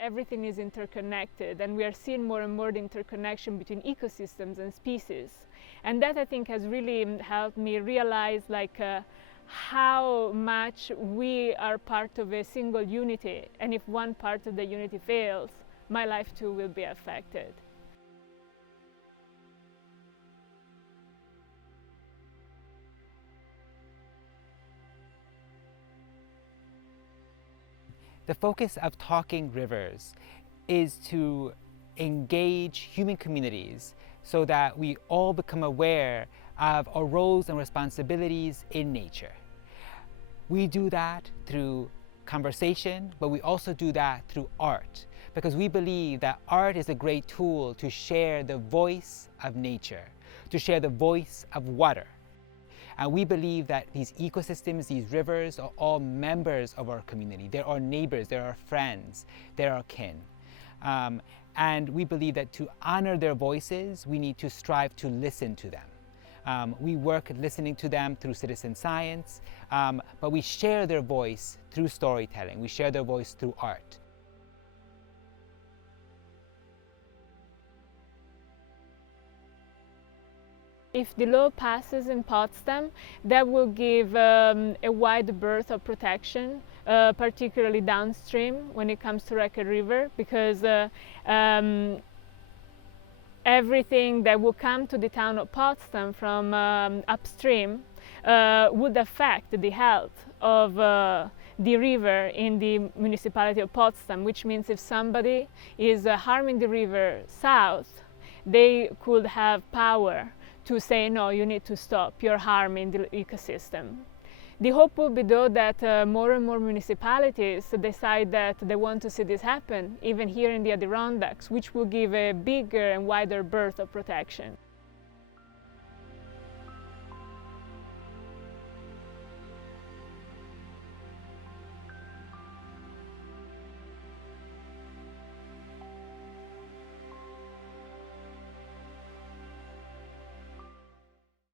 Everything is interconnected, and we are seeing more and more the interconnection between ecosystems and species. And that, I think, has really helped me realize how much we are part of a single unity, and if one part of the unity fails, my life too will be affected. The focus of Talking Rivers is to engage human communities so that we all become aware of our roles and responsibilities in nature. We do that through conversation, but we also do that through art, because we believe that art is a great tool to share the voice of nature, to share the voice of water. And we believe that these ecosystems, these rivers, are all members of our community. They're our neighbors, they're our friends, they're our kin. And we believe that to honor their voices, we need to strive to listen to them. We work at listening to them through citizen science, but we share their voice through storytelling. We share their voice through art. If the law passes in Potsdam, that will give a wide berth of protection, particularly downstream when it comes to Record River, because everything that will come to the town of Potsdam from upstream would affect the health of the river in the municipality of Potsdam, which means if somebody is harming the river south, they could have power to say, no, you need to stop, you're harming the ecosystem. The hope will be, though, that more and more municipalities decide that they want to see this happen, even here in the Adirondacks, which will give a bigger and wider berth of protection.